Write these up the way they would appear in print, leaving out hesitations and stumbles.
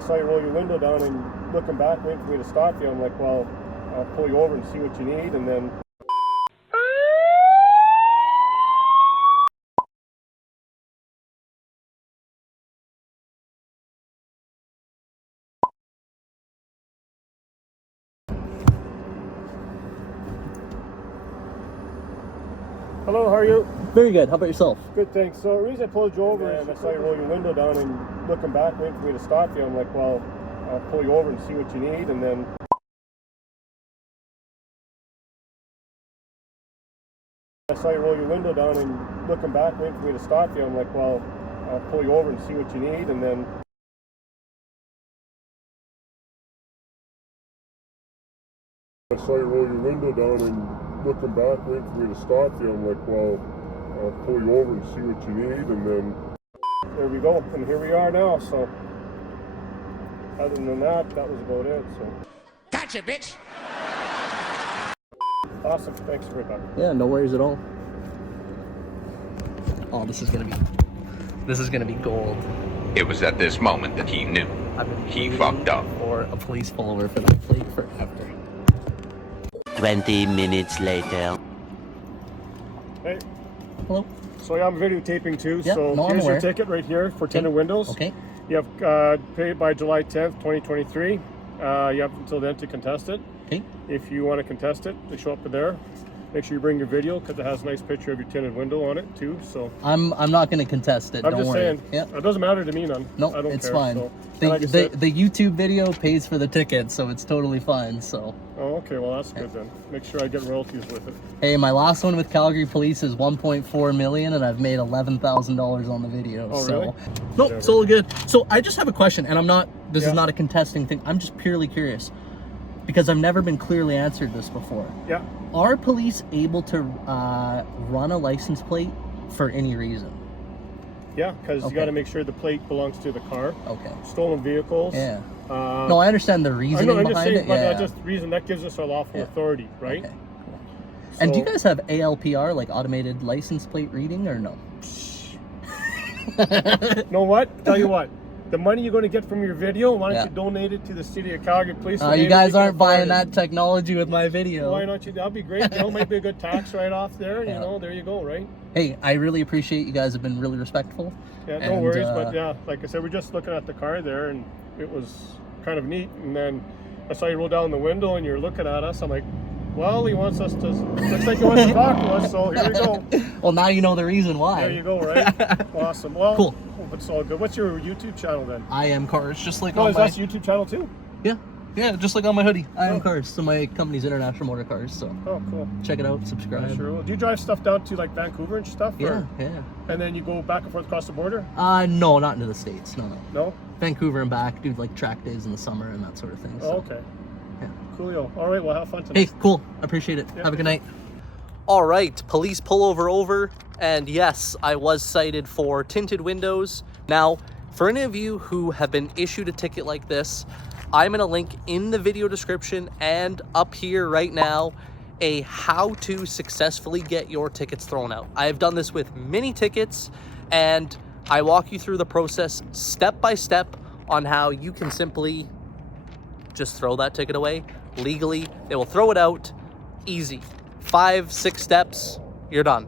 I saw you roll your window down and looking back, waiting for me to stop you. I'm like, well, I'll pull you over and see what you need, and then... Hello, how are you? Very good. How about yourself? Good, thanks. So the reason I pulled you over and I saw you roll your window down and looking back, waiting for me to stop you. I'm like, well, I'll pull you over and see what you need, and then... I saw you roll your window down and looking back, waiting for me to stop you. I'm like, well, I'll pull you over and see what you need, and then... I saw you roll your window down and looking back, waiting for me to stop you. I'm like, well, I'll pull you over and see what you need, and then... There we go, and here we are now, so... Other than that, that was about it, so... Gotcha, bitch! Awesome, thanks for that. Yeah, no worries at all. Oh, this is gonna be gold. It was at this moment that he knew. He fucked up. Or a police pullover for that plate forever. 20 minutes later. Hey. Hello. So yeah, I'm videotaping too, Yep, so no, I'm here's your aware. ticket right here for tinted windows. Okay. You have paid by July 10th, 2023. You have until then to contest it. Okay. If you want to contest it, they show up there. Make sure you bring your video because it has a nice picture of your tinted window on it too. So I'm not going to contest it. I'm don't just worry. saying, Yeah. it doesn't matter to me none. No, I don't it's care, fine. So. The YouTube video pays for the ticket, so it's totally fine. So. Oh, okay. Well, that's good then. Make sure I get royalties with it. Hey, my last one with Calgary Police is 1.4 million, and I've made $11,000 on the video. Oh, so. really? Nope, it's all good. So I just have a question, and I'm not. This Yeah. is not a contesting thing. I'm just purely curious because I've never been clearly answered this before. Yeah. Are police able to run a license plate for any reason? Yeah, because Okay. you got to make sure the plate belongs to the car. Okay. Stolen vehicles. Yeah. No, I understand the I reasoning know, I'm just behind saying, it. but Yeah. just the reason that gives us our lawful Yeah. authority, right? Okay. Cool. And do you So- guys have ALPR, like automated license plate reading, or no? Know what? Tell you what. The money you're going to get from your video, why don't Yeah. you donate it to the City of Calgary Police? You guys aren't buying that technology with my video. Why not you? That'd be great. You know, might be a good tax write-off there. Yeah. You know, there you go, right? Hey, I really appreciate you guys have been really respectful. Yeah, no And, worries. But yeah, like I said, we're just looking at the car there, and it was kind of neat. And then I saw you roll down the window, and you're looking at us. I'm like, well, he wants us to. Looks like he wants to talk to us. So here we go. Well, now you know the reason why. There you go, right? Awesome. Well, Cool. Hope it's all good. What's your YouTube channel then? IMCARS, just like Oh, on is my that YouTube channel too? yeah, just like on my hoodie. IMCARS, so my company's International Motor Cars. So Oh, cool. check it out, subscribe. Sure. Will. Do you drive stuff down to like Vancouver and stuff? Yeah, Or, yeah. and then you go back and forth across the border? No, not into the States. No. No? Vancouver and back, do like track days in the summer and that sort of thing. So. Oh, okay. Yeah. Coolio. All right, well, have fun today. Hey, cool. Appreciate it. Yeah. Have a good night. All right, police pullover over. And yes, I was cited for tinted windows. Now, for any of you who have been issued a ticket like this, I'm going to link in the video description and up here right now a how to successfully get your tickets thrown out. I have done this with many tickets, and I walk you through the process step by step on how you can simply just throw that ticket away legally. They will throw it out. Easy. 5-6 steps, you're done.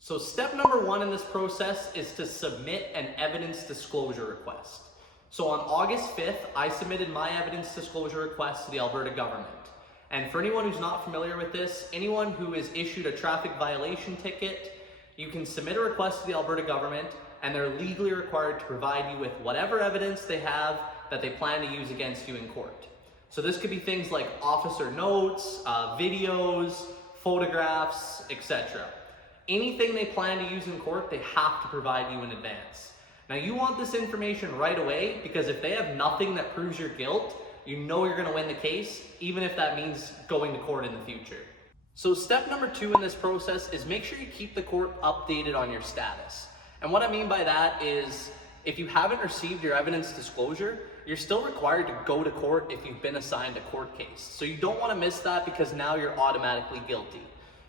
So step number 1 in this process is to submit an evidence disclosure request. So on August 5th, I submitted my evidence disclosure request to the Alberta government. And for anyone who's not familiar with this, anyone who is issued a traffic violation ticket, you can submit a request to the Alberta government, and they're legally required to provide you with whatever evidence they have that they plan to use against you in court. So this could be things like officer notes, videos, photographs, etc. Anything they plan to use in court, they have to provide you in advance. Now you want this information right away, because if they have nothing that proves your guilt, you know you're going to win the case, even if that means going to court in the future. So step number 2 in this process is make sure you keep the court updated on your status. And what I mean by that is, if you haven't received your evidence disclosure, you're still required to go to court if you've been assigned a court case. So you don't want to miss that, because now you're automatically guilty.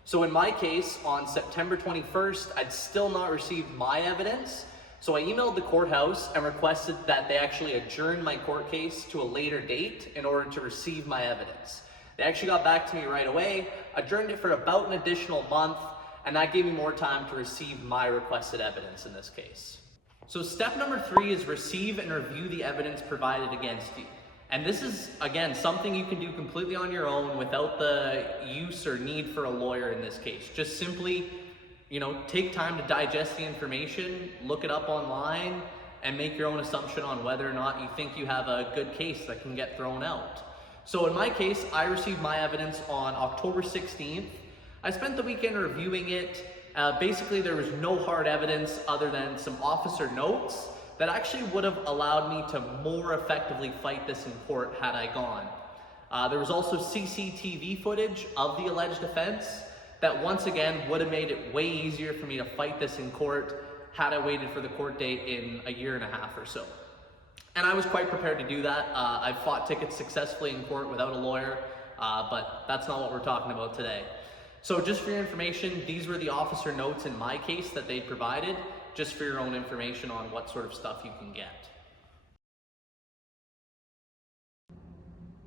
So in my case, on September 21st, I'd still not received my evidence. So I emailed the courthouse and requested that they actually adjourn my court case to a later date in order to receive my evidence. They actually got back to me right away, adjourned it for about an additional month, and that gave me more time to receive my requested evidence in this case. So step number 3 is receive and review the evidence provided against you. And this is, again, something you can do completely on your own without the use or need for a lawyer in this case. Just simply, take time to digest the information, look it up online, and make your own assumption on whether or not you think you have a good case that can get thrown out. So in my case, I received my evidence on October 16th. I spent the weekend reviewing it. Basically, there was no hard evidence other than some officer notes that actually would have allowed me to more effectively fight this in court had I gone. There was also CCTV footage of the alleged offense that once again would have made it way easier for me to fight this in court had I waited for the court date in a year and a half or so. And I was quite prepared to do that. I've fought tickets successfully in court without a lawyer, but that's not what we're talking about today. So just for your information, these were the officer notes in my case that they provided, just for your own information on what sort of stuff you can get.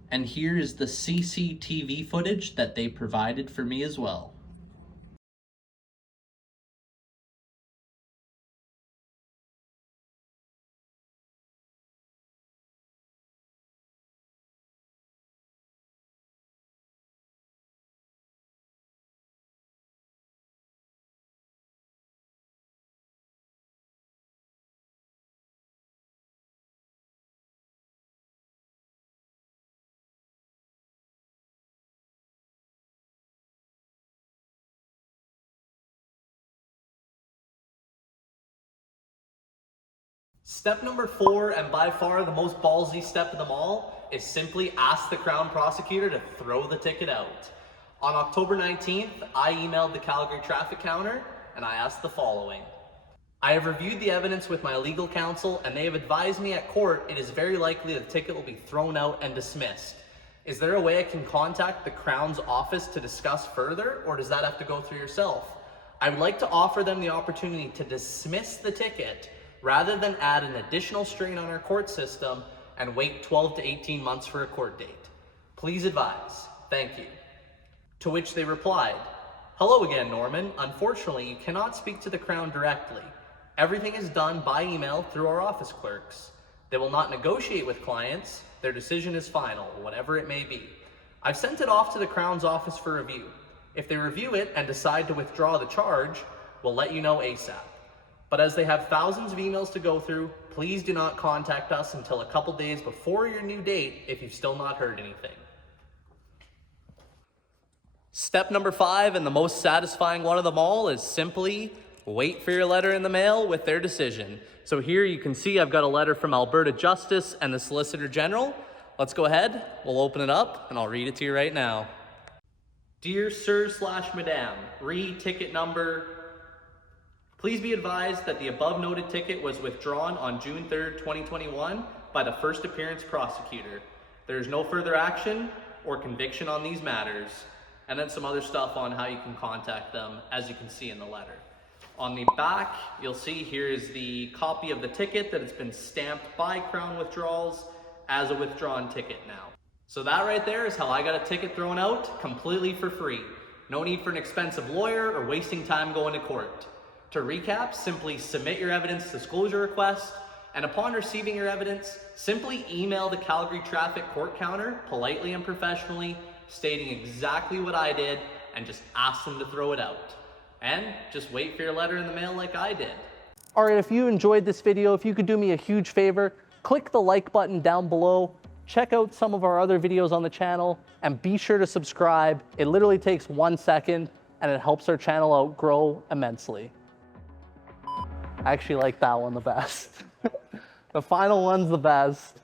And here is the CCTV footage that they provided for me as well. Step number 4, and by far the most ballsy step of them all, is simply ask the Crown prosecutor to throw the ticket out. On October 19th, I emailed the Calgary traffic counter and I asked the following. I have reviewed the evidence with my legal counsel and they have advised me at court it is very likely the ticket will be thrown out and dismissed. Is there a way I can contact the Crown's office to discuss further, or does that have to go through yourself? I would like to offer them the opportunity to dismiss the ticket rather than add an additional strain on our court system and wait 12 to 18 months for a court date. Please advise. Thank you. To which they replied, hello again, Norman. Unfortunately, you cannot speak to the Crown directly. Everything is done by email through our office clerks. They will not negotiate with clients. Their decision is final, whatever it may be. I've sent it off to the Crown's office for review. If they review it and decide to withdraw the charge, we'll let you know ASAP. But as they have thousands of emails to go through, please do not contact us until a couple days before your new date if you've still not heard anything. Step number 5, and the most satisfying one of them all, is simply wait for your letter in the mail with their decision. So here you can see I've got a letter from Alberta Justice and the Solicitor General. Let's go ahead, we'll open it up, and I'll read it to you right now. Dear Sir/Madam, re-ticket number. Please be advised that the above noted ticket was withdrawn on June 3rd, 2021 by the first appearance prosecutor. There is no further action or conviction on these matters. And then some other stuff on how you can contact them, as you can see in the letter. On the back, you'll see here is the copy of the ticket that has been stamped by Crown Withdrawals as a withdrawn ticket now. So that right there is how I got a ticket thrown out completely for free. No need for an expensive lawyer or wasting time going to court. To recap, simply submit your evidence disclosure request, and upon receiving your evidence, simply email the Calgary traffic court counter politely and professionally, stating exactly what I did, and just ask them to throw it out. And just wait for your letter in the mail like I did. All right, if you enjoyed this video, if you could do me a huge favor, click the like button down below, check out some of our other videos on the channel, and be sure to subscribe. It literally takes 1 second, and it helps our channel out grow immensely. I actually like that one the best. The final one's the best.